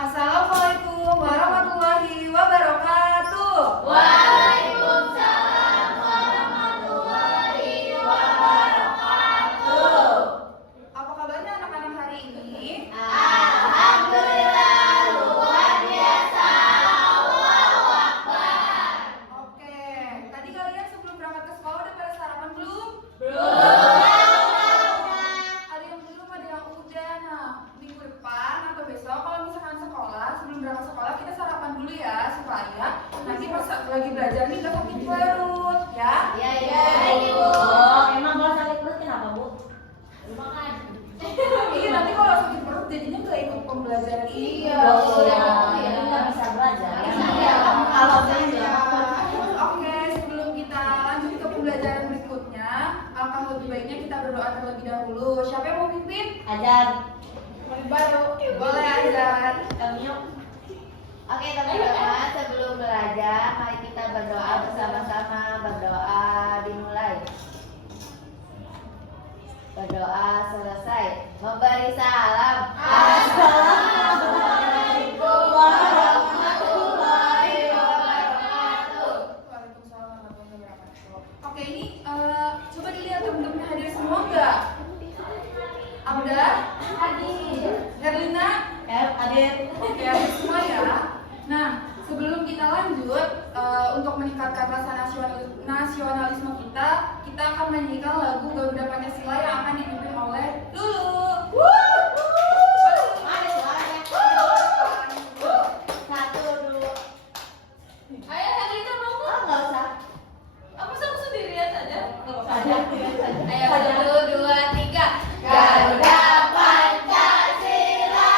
Assalamualaikum warahmatullahi wabarakatuh. Waalaikumsalam warahmatullahi wabarakatuh. Apa kabarnya anak-anak hari ini? Alhamdulillah luar biasa. Allahu Akbar. Oke, tadi kalian sebelum berangkat ke sekolah udah pada sarapan belum? Belum. Ada yang belum, ada yang udah. Nah, minggu depan atau besok kalau misalkan sekolah, sebelum berangkat sekolah kita sarapan dulu ya supaya nanti pas lagi belajar nih gak sakit perut ya. Iya, Ibu. Emang kalau sakit perut kenapa, Bu? Makan. Iya, nanti kalau sakit perut jadinya gak ikut pembelajaran ini. Iya, Jadi nggak bisa belajar. Iya. Kalau Oke, sebelum kita lanjut ke pembelajaran berikutnya, alangkah lebih baiknya kita berdoa terlebih dahulu. Siapa yang mau pimpin? ajar Murid baru, boleh ajar. yuk. Oke teman-teman, sebelum belajar mari kita berdoa bersama-sama. Berdoa dimulai. Berdoa selesai. Memberi salam. Assalamualaikum warahmatullahi wabarakatuh. Waalaikumsalam warahmatullahi wabarakatuh. Oke, ini coba dilihat teman-teman hadir semua enggak? Abda, Herlina, Adit. oke, hadir semua ya. Nah, sebelum kita lanjut untuk meningkatkan rasa nasionalisme kita akan menyanyikan lagu Garuda Pancasila yang akan dipimpin oleh Lulu. Satu, dua. Ayo Herlina mau Oh, nggak usah. aku sama sendirian saja. Ayo, satu, dua, tiga. Garuda Pancasila,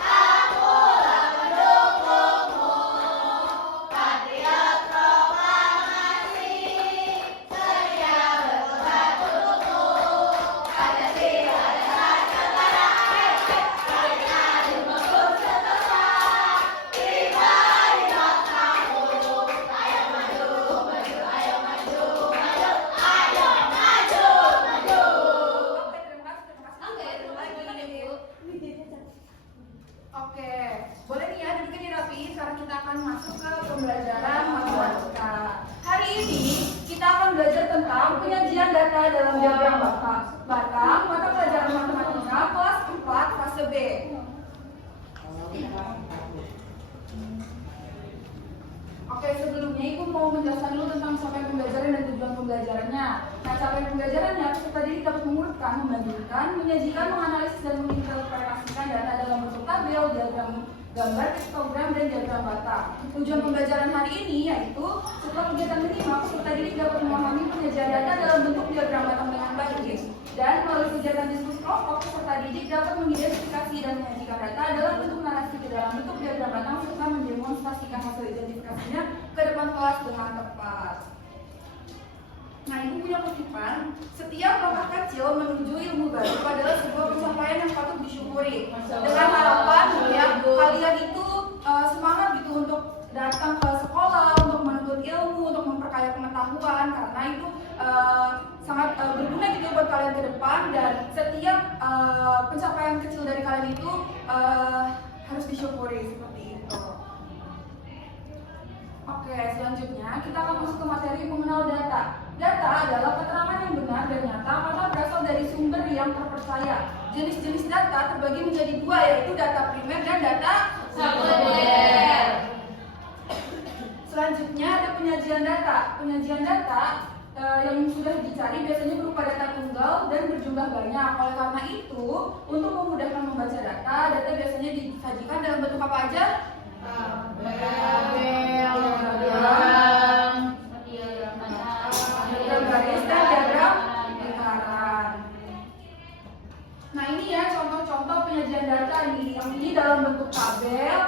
akulah pendukungmu. Patriot proklamasi, setia berkorban untukmu. Pancasila dan negara, nasionalisme bersetelah. Lima kamu, ayo maju, maju, ayo maju, maju, ayo maju, maju. Oke, terima kasih. Oke, terima kasih, Ibu. Oke, boleh nih ya duduknya dirapiin karena kita akan masuk ke pembelajaran matematika. Hari ini kita akan belajar tentang penyajian data dalam diagram batang mata pelajaran matematika kelas 4 fase B. Oke, sebelumnya Ibu mau menjelaskan dulu tentang capaian pembelajaran dan tujuan pembelajarannya. Nah, capaian pembelajarannya peserta didik dapat mengurutkan, membandingkan, menyajikan, menganalisis dan menginterpretasikan data dalam bentuk tabel, diagram gambar, histogram, dan diagram batang. Tujuan pembelajaran hari ini yaitu setelah kegiatan minimal, peserta didik dapat memahami penyajian data dalam bentuk diagram batang dengan baik, dan melalui kegiatan diskusi kelompok, peserta didik dapat mengidentifikasi dan menyajikan data dalam bentuk narasi ke dalam bentuk diagram batang serta mendemonstrasikan hasil identifikasinya ke depan kelas dengan tepat. Nah, Ibu punya kutipan, setiap langkah kecil menuju ilmu baru adalah sebuah pencapaian yang patut disyukuri. Dengan harapan ya kalian itu semangat gitu untuk datang ke sekolah, untuk menuntut ilmu, untuk memperkaya pengetahuan, karena itu sangat berguna gitu buat kalian ke depan, dan setiap pencapaian kecil dari kalian itu harus disyukuri seperti itu. Oke, selanjutnya kita akan masuk ke materi mengenal data. Data adalah keterangan yang benar dan nyata karena berasal dari sumber yang terpercaya. Jenis-jenis data terbagi menjadi dua, yaitu data primer dan data sekunder. Selanjutnya ada penyajian data. Penyajian data yang sudah dicari biasanya berupa data tunggal dan berjumlah banyak. Oleh karena itu, untuk memudahkan membaca data biasanya disajikan dalam bentuk apa aja? Diagram garis dan diagram lingkaran. Nah, ini ya contoh-contoh penyajian data ini. Yang ini dalam bentuk tabel,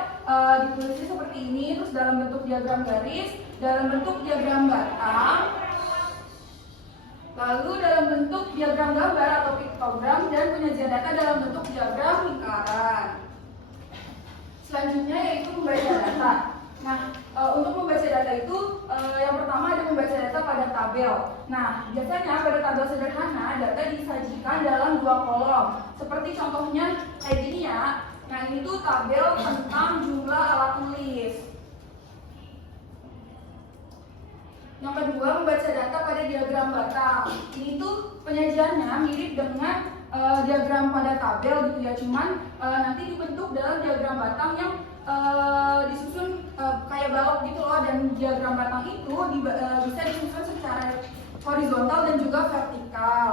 ditulisnya seperti ini, terus dalam bentuk diagram garis, dalam bentuk diagram batang, lalu dalam bentuk diagram gambar atau piktogram, dan penyajian data dalam bentuk diagram lingkaran. Selanjutnya yaitu membaca data. Nah, untuk membaca data itu yang pertama ada membaca data pada tabel. Nah, biasanya pada tabel sederhana data disajikan dalam dua kolom. Seperti contohnya kayak gini ya. Nah ini tuh tabel tentang jumlah alat tulis. Yang kedua, membaca data pada diagram batang. Ini tuh penyajiannya mirip dengan diagram pada tabel gitu ya, cuman nanti dibentuk dalam diagram batang yang disusun kayak balok gitu loh, dan diagram batang itu bisa disusun secara horizontal dan juga vertikal.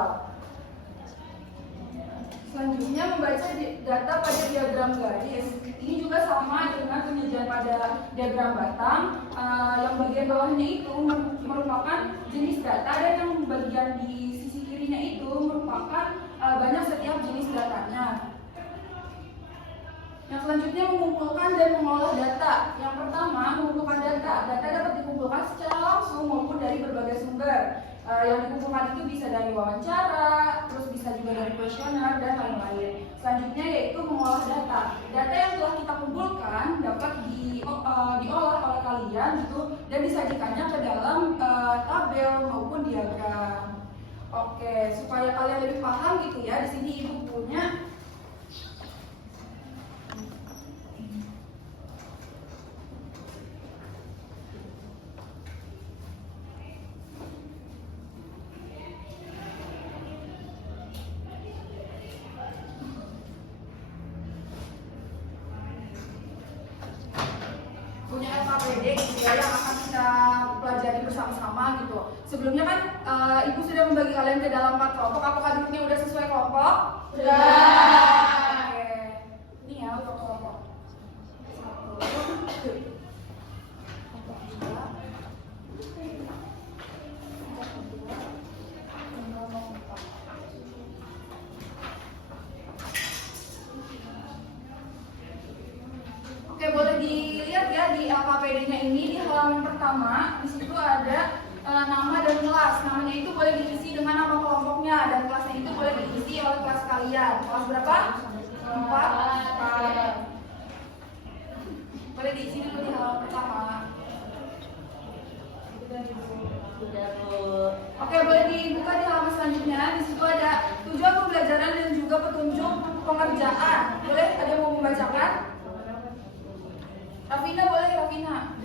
Selanjutnya, membaca data pada diagram garis. Ini juga sama dengan penyajian pada diagram batang. Yang bagian bawahnya itu merupakan jenis data, dan yang bagian di sisi kirinya itu merupakan banyak setiap jenis datanya. Yang selanjutnya, mengumpulkan dan mengolah data. Yang pertama, mengumpulkan data. Data dapat dikumpulkan secara langsung maupun dari berbagai sumber. Yang dikumpulkan itu bisa dari wawancara, terus bisa juga dari kuesioner dan lain-lain. Selanjutnya yaitu mengolah data. Data yang telah kita kumpulkan dapat diolah oleh kalian gitu, dan disajikannya ke dalam tabel maupun diagram. Oke, supaya kalian lebih paham gitu ya, di sini ibu punya LKPD gitu ya, yang akan kita pelajari bersama-sama gitu. Sebelumnya kan ibu sudah membagi kalian ke dalam 4 kelompok. Apakah duduknya udah sesuai kelompok? Sudah. Oke. Ini ya untuk kelompok 1. Oke, boleh dilihat ya di LKPD-nya ini, di halaman pertama di situ ada nama dan kelas. Namanya itu boleh diisi dengan nama kelompoknya, dan kelasnya itu boleh diisi oleh kelas kalian. Kelas berapa? 4. Boleh diisi dulu di halaman pertama. Sudah, Bu. Oke, boleh dibuka di halaman selanjutnya. Di situ ada tujuan pembelajaran dan juga petunjuk pengerjaan. Boleh, ada yang mau membacakan? Rafina, boleh Rafina.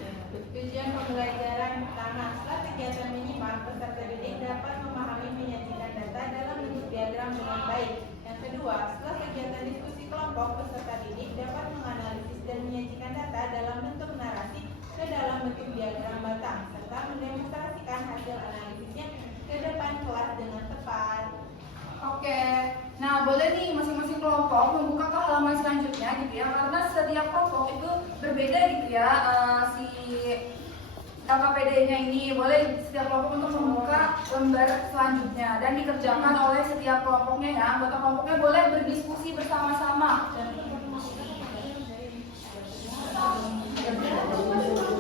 Tujuan pembelajaran pertama, setelah kegiatan minimal, peserta didik dapat memahami menyajikan data dalam bentuk diagram dengan baik. Yang kedua, setelah kegiatan diskusi kelompok, peserta didik dapat menganalisis dan menyajikan data dalam bentuk narasi ke dalam bentuk diagram batang, serta mendemonstrasikan hasil analisisnya ke depan kelas dengan tepat. Oke, nah boleh nih masing-masing kelompok membuka ke halaman selanjutnya gitu ya, karena setiap kelompok itu berbeda gitu ya. Si LKPD-nya ini boleh setiap kelompok untuk membuka lembar selanjutnya dan dikerjakan oleh setiap kelompoknya ya. Anggota kelompoknya boleh berdiskusi bersama-sama.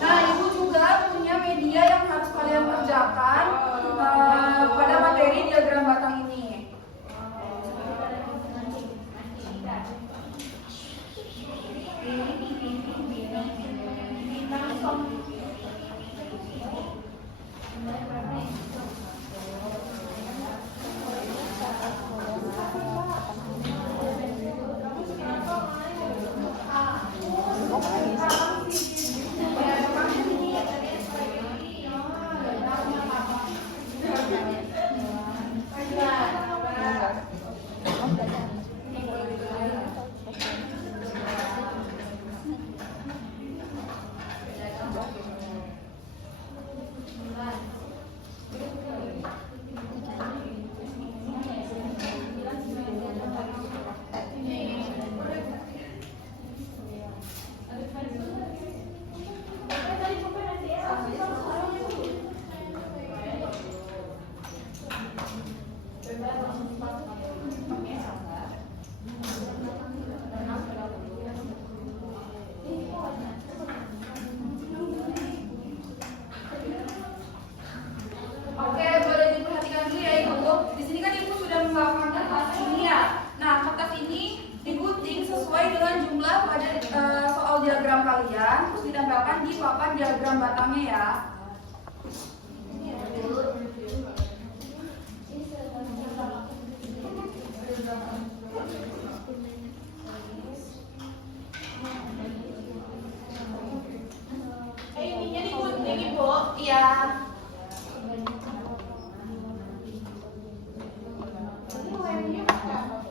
Nah, ibu juga punya media yang harus kalian kerjakan pada materi diagram batang ini. Oke, boleh diperhatikan dulu ya Ibu. Di sini kan Ibu sudah melakukan kertas ini ya. Nah, kertas ini digunting sesuai dengan jumlah pada soal diagram kalian, terus ditempelkan di papan diagram batangnya ya. menu apa Bu?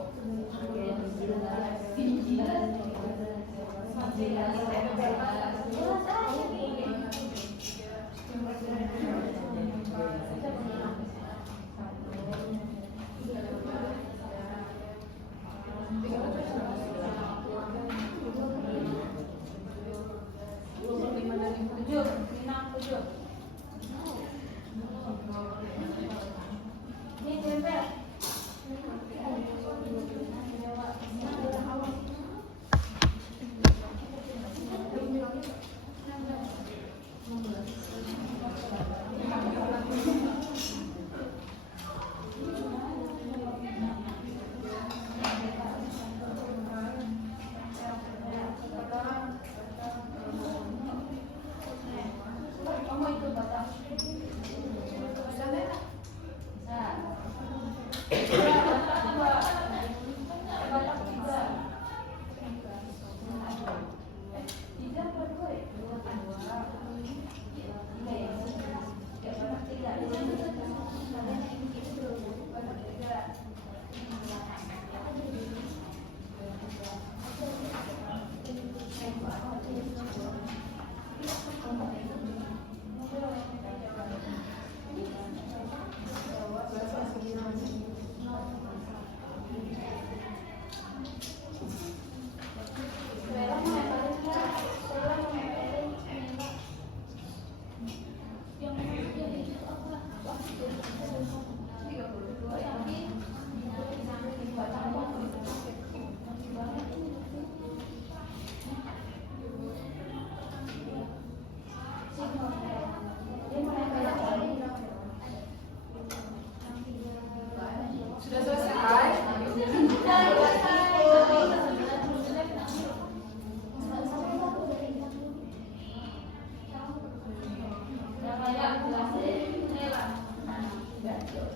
Sudah selesai?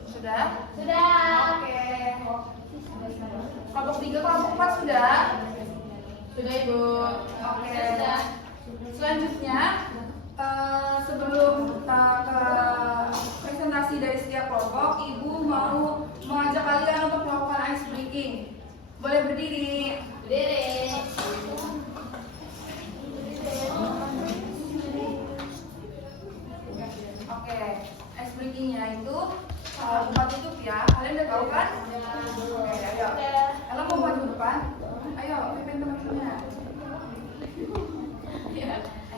Sudah? Sudah. Oke. Kelompok 3, kelompok 4 sudah? Sudah Ibu. Oke. Selanjutnya sebelum kita ke presentasi dari setiap kelompok, Ibu mau mengajak kalian untuk melakukan ice breaking. Boleh berdiri. Berdiri. Oke, ice breakingnya itu buka tutup ya. Kalian udah tahu kan? Oke, ayo. Ella mau maju depan. Ayo, pimpin teman-temannya.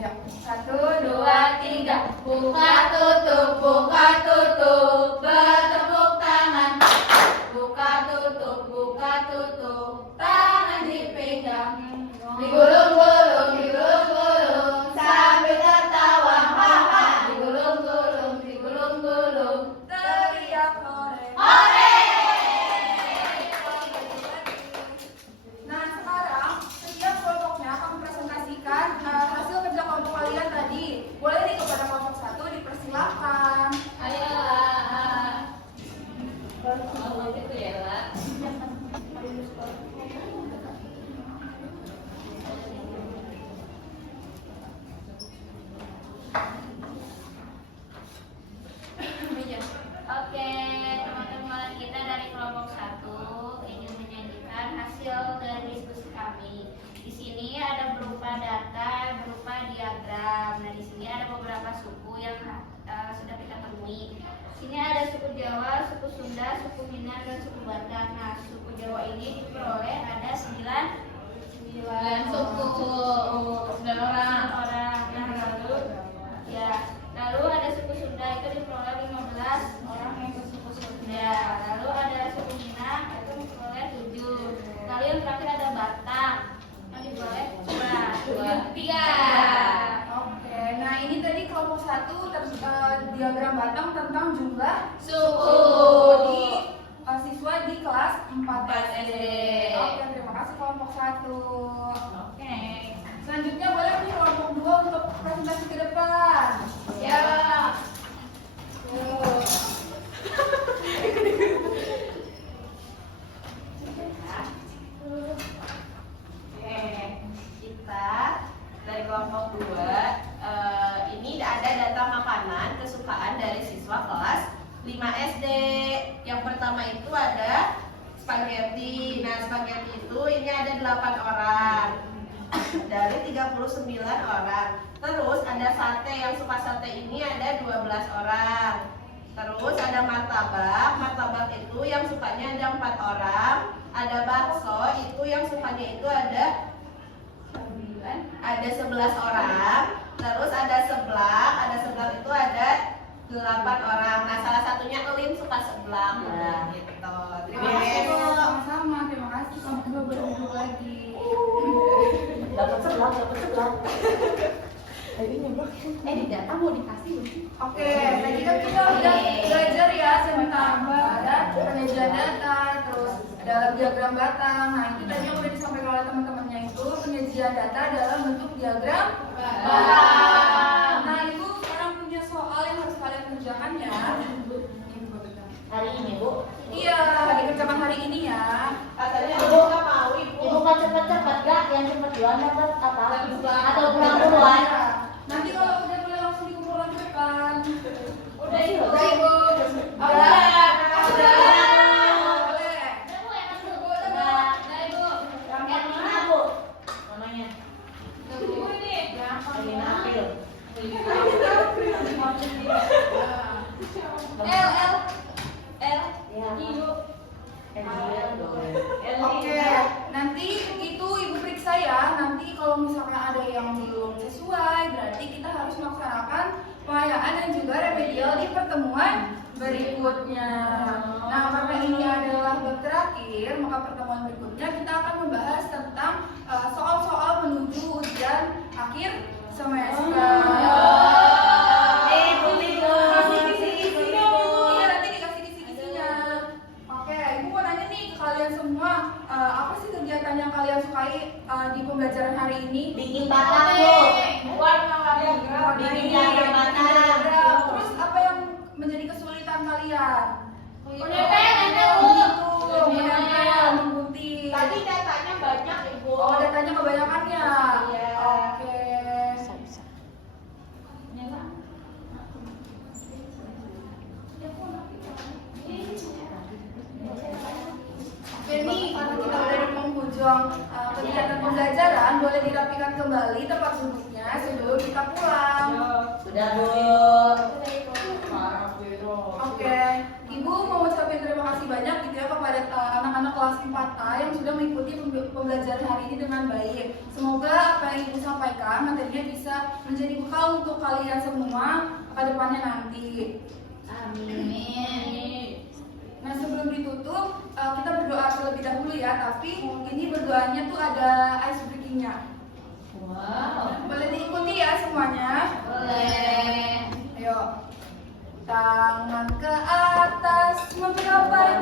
Ayo, 1, 2, 3. Buka tutup, bertepuk tangan. Buka tutup, tangan dipegang. Digulung-gulung, sambil tertawa, haha. Digulung-gulung, Teriak hore. hore. Nah, sekarang setiap kelompoknya kamu presentasikan hasil kerja kelompok kalian tadi. Boleh nih kepada kelompok 1 dipersilakan. Ayolah. Oh, gitu ya, Pak. Oke, teman-teman kita dari kelompok 1 ingin menyajikan hasil dari diskusi kami. Di sini ada berupa data, berupa diagram. Nah, di sini ada beberapa suku yang sudah kita temui. Di sini ada suku Jawa, suku Sunda, suku Minang, dan suku Batak. Nah, suku Jawa ini diperoleh ada 9 suku, 9 orang. Nah, lalu ada suku Sunda itu diperoleh 15 orang yang ke suku Sunda. Lalu ada suku Minang itu diperoleh 7. Lalu yang terakhir ada Batak yang diperoleh 3. Oke, nah ini tadi kelompok 1 diagram batang tentang jumlah Suku di siswa di kelas 4 SD. Oke, terima kasih kelompok 1. Oke. Selanjutnya boleh nih kelompok 2 untuk presentasi ke depan. Ya. Oke, kita dari kelompok 2 ini ada data makanan kesukaan dari siswa kelas 5 SD. Yang pertama itu ada spaghetti. Nah, spaghetti itu ini ada 8 orang dari 39 orang. Terus ada sate, yang suka sate ini ada 12 orang. Terus ada martabak, martabak itu yang sukanya ada 4 orang. Ada bakso, itu yang sukanya itu ada 11 orang. Terus ada seblak itu ada 8 orang. Nah, salah satunya Elin suka seblak. Nah. Gitu. Terima Terima kasih kasih. Bu. Sama-sama, terima kasih. Semoga berdua lagi. Dapat sebelah. Data mau dikasih. Oke, tadi kan kita udah belajar ya tentang ada penyajian data, terus dalam diagram batang. Nah, itu tadi yang udah disampaikan oleh teman-temannya itu penyajian data dalam bentuk diagram batang. Nah, Ibu sekarang punya soal yang harus kalian kerjakan ya. Hari ini, Bu. Iya, dikerjakan hari ini ya. Katanya Ibu nggak mau, Ibu. Ibu kan cepet-cepet gak? Yang cepet duluan dapat apa? Atau pulang duluan? Nanti kalau udah boleh langsung dikumpulkan ke depan. Udah, Ibu. Udah, Ibu. Udah. Boleh. Yang mana, Bu? Namanya? Elina April. Oke, nanti itu Ibu periksa ya. Nanti kalau misalkan ada yang belum sesuai, berarti kita harus melaksanakan pengayaan dan juga remedial di pertemuan berikutnya. Nah, karena ini adalah bab terakhir, maka pertemuan berikutnya kita akan membahas tentang soal-soal menuju ujian akhir semester. Kasih kisi-kisinya, Bu. Iya, nanti dikasih kisi-kisinya. Oke, Ibu mau nanya nih ke kalian semua, apa sih kegiatan yang kalian sukai di pembelajaran hari ini? Bikin batang, Bu. Bikin diagram batang. Terus apa yang menjadi kesulitan kalian? Menempel, menggunting. Tadi datanya banyak, Ibu. Oh, datanya kebanyakan ya? Iya. Oke. Oke nih, karena kita udah di penghujung kegiatan pembelajaran, boleh dirapikan kembali tempat duduknya sebelum kita pulang. Sudah, Bu. Oke, Ibu mau ucapin terima kasih banyak gitu ya kepada anak-anak kelas 4A yang sudah mengikuti pembelajaran hari ini dengan baik. Semoga apa yang Ibu sampaikan materinya bisa menjadi bekal untuk kalian semua ke depannya nanti. Amin. Nah, sebelum ditutup, kita berdoa terlebih dahulu ya, tapi ini berdoanya tuh ada ice breakingnya. Wow. Boleh diikuti ya semuanya? Boleh. Ayo. Tangan ke atas menggapai